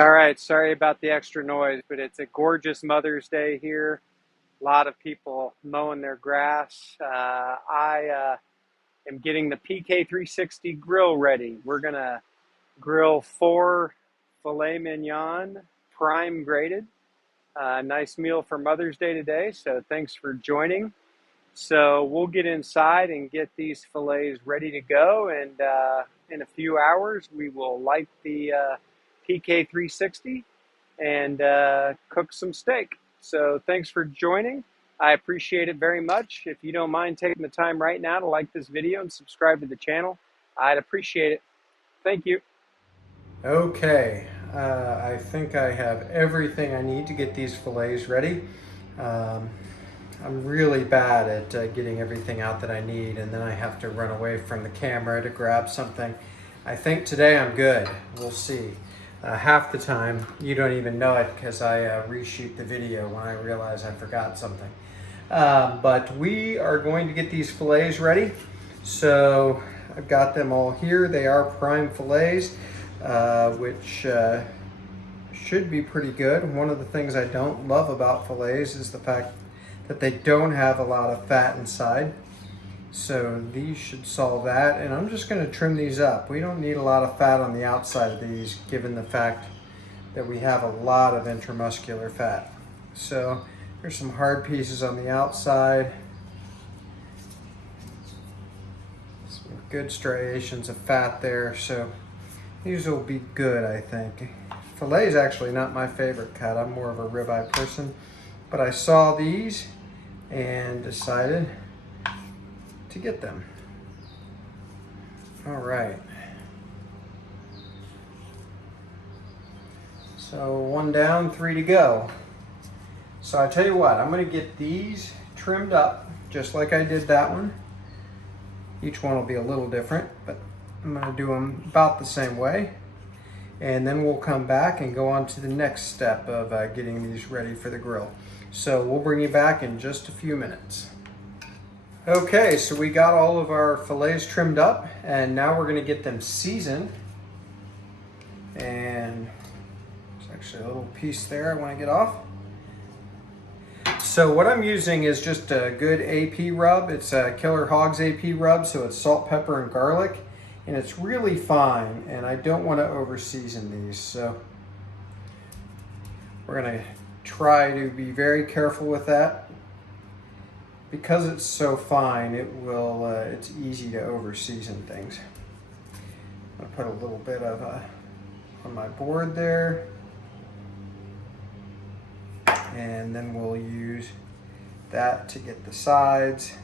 All right, sorry about the extra noise, but it's a gorgeous Mother's Day here. A lot of people mowing their grass. I am getting the PK360 grill ready. We're going to grill 4 filet mignon, prime grated. Nice meal for Mother's Day today, so thanks for joining. So we'll get inside and get these fillets ready to go, and in a few hours we will light the PK360 and cook some steak. So thanks for joining. I appreciate it very much. If you don't mind taking the time right now to like this video and subscribe to the channel, I'd appreciate it. Thank you. Okay, I think I have everything I need to get these fillets ready. I'm really bad at getting everything out that I need, and then I have to run away from the camera to grab something. I think today I'm good. We'll see. Half the time you don't even know it because I reshoot the video when I realize I forgot something. But we are going to get these fillets ready. So I've got them all here. They are prime fillets, which should be pretty good. One of the things I don't love about fillets is the fact that they don't have a lot of fat inside. So these should solve that, and I'm just going to trim these up. We don't need a lot of fat on the outside of these, given the fact that we have a lot of intramuscular fat. So here's some hard pieces on the outside. Some good striations of fat there, so these will be good, I think. Filet is actually not my favorite cut. I'm more of a ribeye person, but I saw these and decided to get them. All right. So 1 down, 3 to go. So I tell you what, I'm gonna get these trimmed up just like I did that one. Each one will be a little different, but I'm gonna do them about the same way. And then we'll come back and go on to the next step of getting these ready for the grill. So we'll bring you back in just a few minutes. Okay, so we got all of our fillets trimmed up, and now we're gonna get them seasoned. And there's actually a little piece there I wanna get off. So what I'm using is just a good AP rub. It's a Killer Hogs AP rub, so it's salt, pepper, and garlic. And it's really fine, and I don't want to over season these, so we're going to try to be very careful with that. Because it's so fine, it's easy to over season things. I'm going to put a little bit of on my board there, and then we'll use that to get the sides.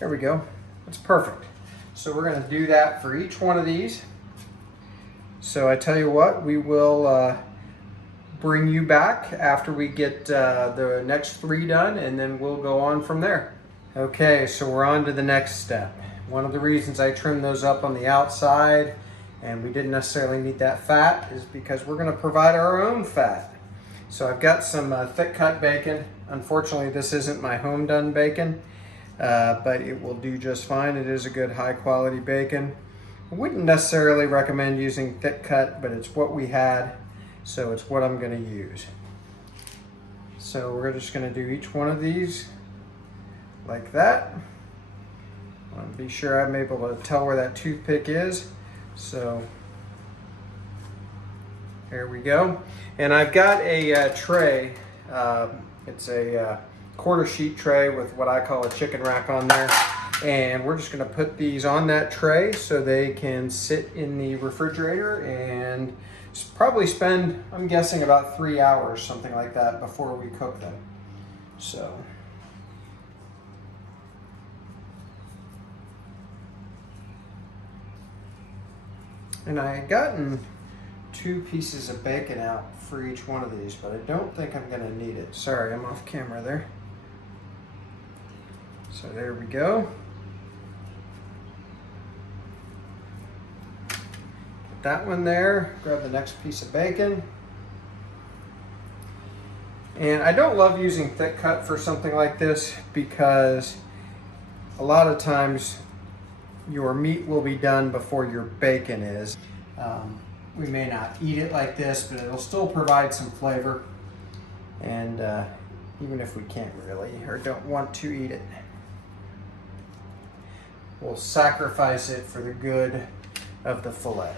There we go. That's perfect. So we're going to do that for each one of these. So I tell you what, we will bring you back after we get the next 3 done, and then we'll go on from there. Okay, so we're on to the next step. One of the reasons I trimmed those up on the outside and we didn't necessarily need that fat is because we're going to provide our own fat. So I've got some thick cut bacon. Unfortunately, this isn't my home done bacon. But it will do just fine. It is a good high quality bacon. I wouldn't necessarily recommend using thick cut, but it's what we had, so it's what I'm going to use. So we're just going to do each one of these like that. I want to be sure I'm able to tell where that toothpick is. So there we go. And I've got a tray. It's a quarter sheet tray with what I call a chicken rack on there, and we're just going to put these on that tray so they can sit in the refrigerator and probably spend, I'm guessing, about 3 hours, something like that, before we cook them. So and I had gotten 2 pieces of bacon out for each one of these, but I don't think I'm going to need it. Sorry, I'm off camera there. So there we go. Put that one there. Grab the next piece of bacon. And I don't love using thick cut for something like this because a lot of times your meat will be done before your bacon is. We may not eat it like this, but it'll still provide some flavor. And even if we can't really or don't want to eat it, we'll sacrifice it for the good of the fillet.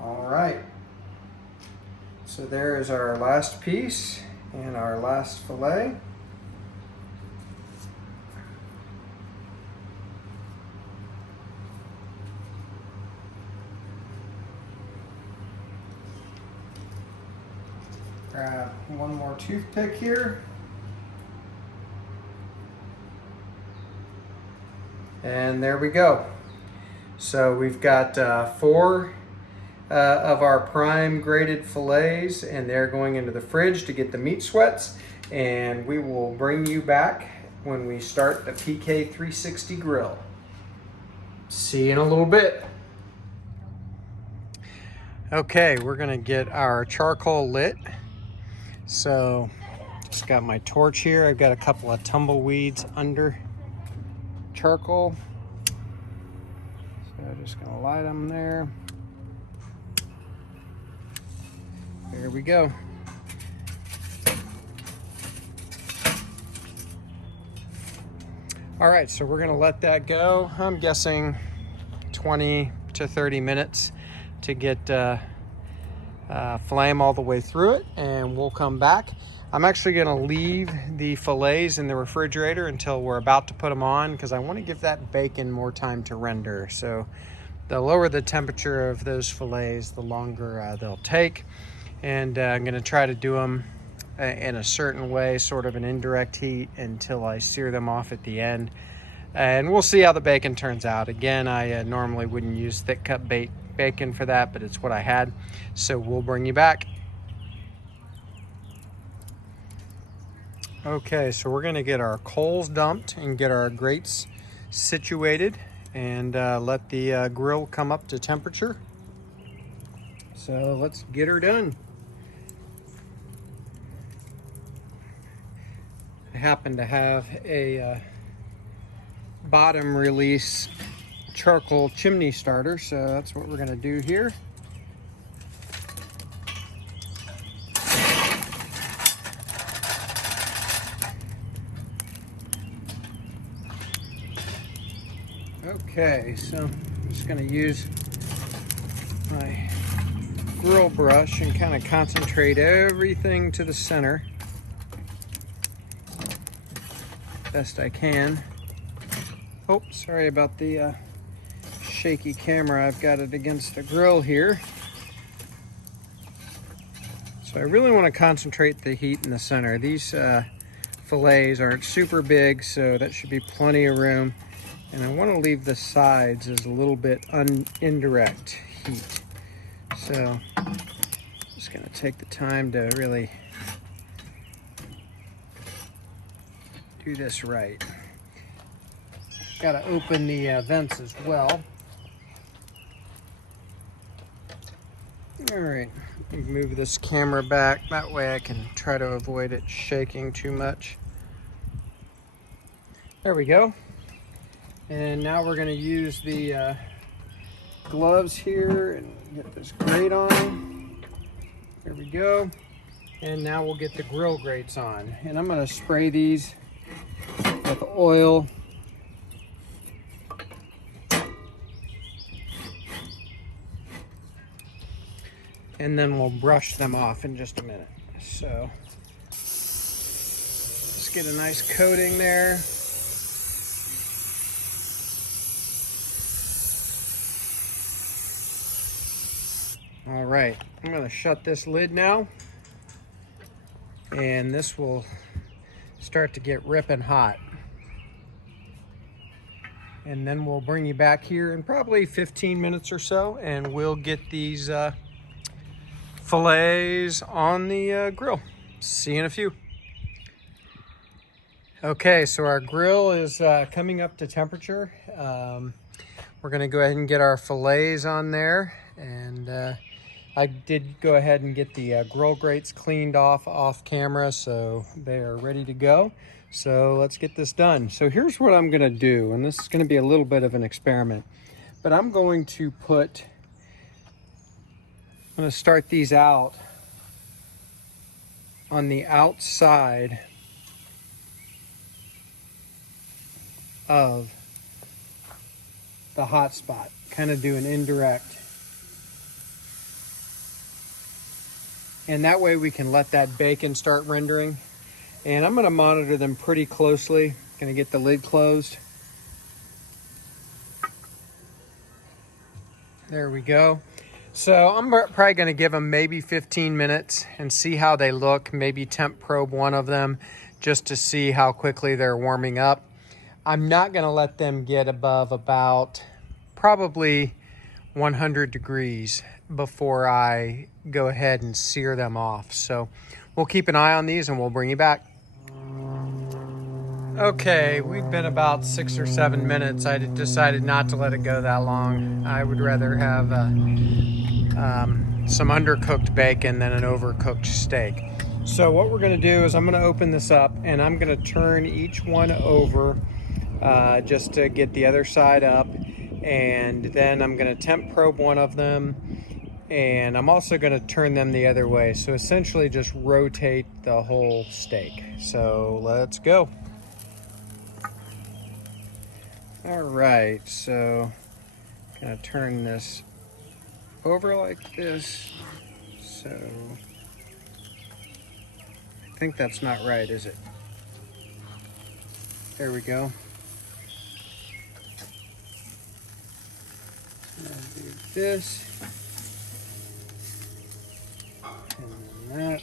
All right. So there is our last piece and our last fillet. Grab one more toothpick here. And there we go. So we've got 4 of our prime grated fillets, and they're going into the fridge to get the meat sweats. And we will bring you back when we start the PK360 grill. See you in a little bit. Okay, we're gonna get our charcoal lit. So just got my torch here. I've got a couple of tumbleweeds under charcoal. So I'm just gonna light them there. There we go. All right, so we're gonna let that go. I'm guessing 20 to 30 minutes to get flame all the way through it, and we'll come back. I'm actually gonna leave the fillets in the refrigerator until we're about to put them on, because I wanna give that bacon more time to render. So the lower the temperature of those fillets, the longer they'll take. And I'm gonna try to do them in a certain way, sort of an indirect heat, until I sear them off at the end. And we'll see how the bacon turns out. Again, I normally wouldn't use thick cut bacon for that, but it's what I had. So we'll bring you back. Okay, so we're gonna get our coals dumped and get our grates situated, and let the grill come up to temperature. So let's get her done. I happen to have a bottom release charcoal chimney starter, so that's what we're gonna do here. Okay, so I'm just gonna use my grill brush and kind of concentrate everything to the center best I can. Oh, sorry about the shaky camera. I've got it against the grill here. So I really want to concentrate the heat in the center. These fillets aren't super big, so that should be plenty of room. And I want to leave the sides as a little bit indirect heat. So I'm just going to take the time to really do this right. Got to open the vents as well. All right, move this camera back. That way I can try to avoid it shaking too much. There we go. And now we're going to use the gloves here and get this grate on. There we go. And now we'll get the grill grates on. And I'm going to spray these with oil. And then we'll brush them off in just a minute. So let's get a nice coating there. All right, I'm going to shut this lid now, and this will start to get ripping hot. And then we'll bring you back here in probably 15 minutes or so, and we'll get these fillets on the grill. See you in a few. Okay, so our grill is coming up to temperature. We're going to go ahead and get our fillets on there, and I did go ahead and get the grill grates cleaned off camera, so they are ready to go. So let's get this done. So here's what I'm gonna do, and this is gonna be a little bit of an experiment, but I'm going to start these out on the outside of the hot spot, kind of do an indirect. And that way we can let that bacon start rendering. And I'm gonna monitor them pretty closely. Gonna get the lid closed. There we go. So I'm probably gonna give them maybe 15 minutes and see how they look. Maybe temp probe one of them just to see how quickly they're warming up. I'm not gonna let them get above about probably 100 degrees before I go ahead and sear them off. So we'll keep an eye on these and we'll bring you back. Okay, we've been about 6 or 7 minutes. I decided not to let it go that long. I would rather have some undercooked bacon than an overcooked steak. So what we're gonna do is I'm gonna open this up and I'm gonna turn each one over just to get the other side up. And then I'm gonna temp probe one of them. And I'm also gonna turn them the other way. So essentially just rotate the whole steak. So let's go. All right, so I'm gonna turn this over like this. So I think that's not right, is it? There we go. I'll do this. And then that.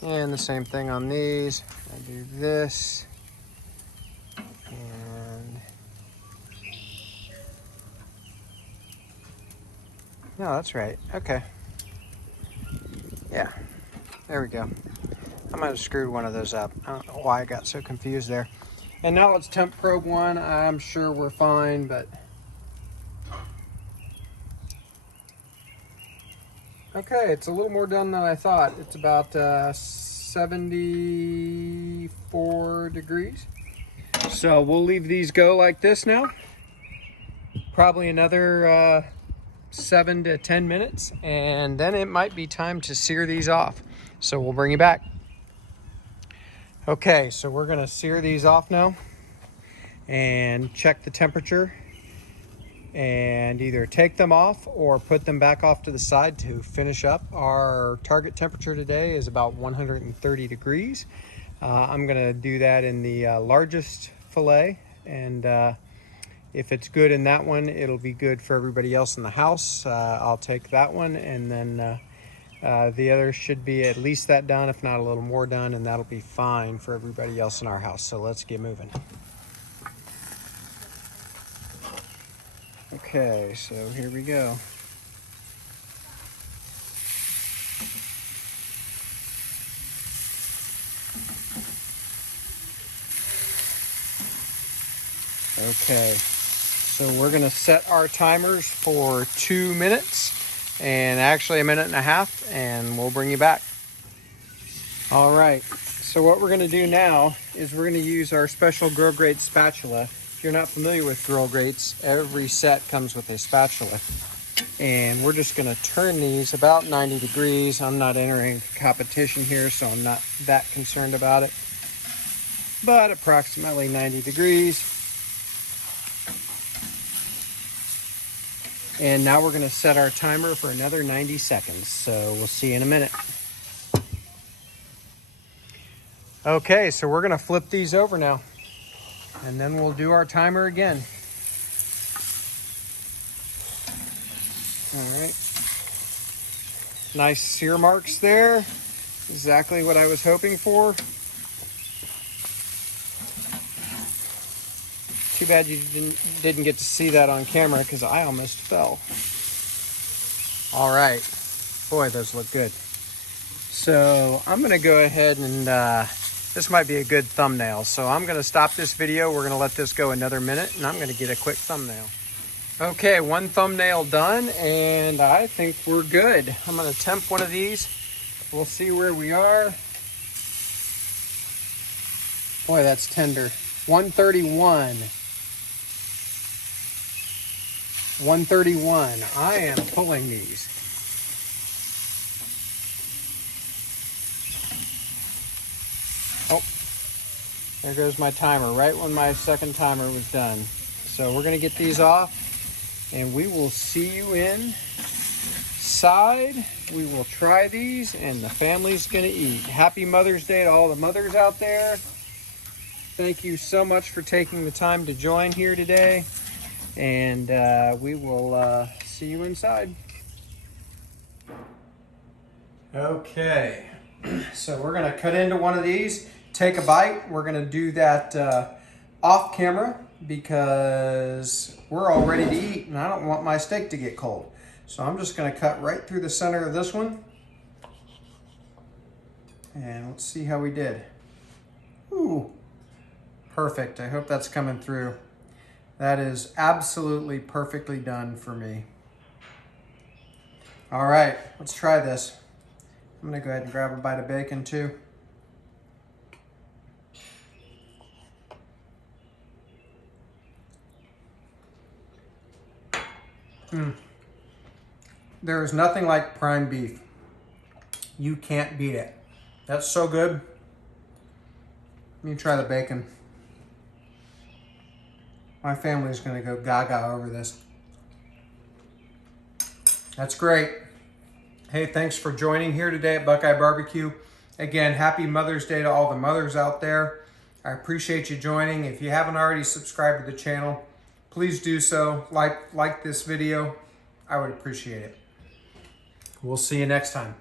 And the same thing on these. I do this. And no, that's right. Okay. Yeah. There we go. I might have screwed one of those up. I don't know why I got so confused there. And now let's temp probe one. I'm sure we're fine, but okay, it's a little more done than I thought. It's about 74 degrees. So we'll leave these go like this now. Probably another 7 to 10 minutes, and then it might be time to sear these off. So we'll bring you back. Okay, so we're gonna sear these off now and check the temperature and either take them off or put them back off to the side to finish up. Our target temperature today is about 130 degrees. I'm gonna do that in the largest fillet, and if it's good in that one, it'll be good for everybody else in the house. I'll take that one, and then the other should be at least that done, if not a little more done, and that'll be fine for everybody else in our house. So let's get moving. Okay, so here we go. Okay, so we're gonna set our timers for 2 minutes, and actually a minute and a half, and we'll bring you back. All right, so what we're gonna do now is we're gonna use our special grill grate spatula. If you're not familiar with grill grates, every set comes with a spatula. And we're just gonna turn these about 90 degrees. I'm not entering competition here, so I'm not that concerned about it. But approximately 90 degrees. And now we're gonna set our timer for another 90 seconds. So we'll see you in a minute. Okay, so we're gonna flip these over now, and then we'll do our timer again. All right. Nice sear marks there. Exactly what I was hoping for. Too bad you didn't get to see that on camera, because I almost fell. All right. Boy, those look good. So I'm gonna go ahead and this might be a good thumbnail. So I'm gonna stop this video. We're gonna let this go another minute, and I'm gonna get a quick thumbnail. Okay, one thumbnail done, and I think we're good. I'm gonna temp one of these. We'll see where we are. Boy, that's tender. 131. 131. I am pulling these. Oh, there goes my timer, right when my second timer was done. So we're gonna get these off and we will see you inside. We will try these and the family's gonna eat. Happy Mother's Day to all the mothers out there. Thank you so much for taking the time to join here today. And we will see you inside. Okay, so we're gonna cut into one of these, take a bite. We're gonna do that off camera because we're all ready to eat and I don't want my steak to get cold. So I'm just gonna cut right through the center of this one. And let's see how we did. Ooh, perfect. I hope that's coming through. That is absolutely perfectly done for me. All right, let's try this. I'm gonna go ahead and grab a bite of bacon too. There is nothing like prime beef. You can't beat it. That's so good. Let me try the bacon. My family's gonna go gaga over this. That's great. Hey, thanks for joining here today at BuQeye Barbecue. Again, happy Mother's Day to all the mothers out there. I appreciate you joining. If you haven't already subscribed to the channel, please do so. Like this video. I would appreciate it. We'll see you next time.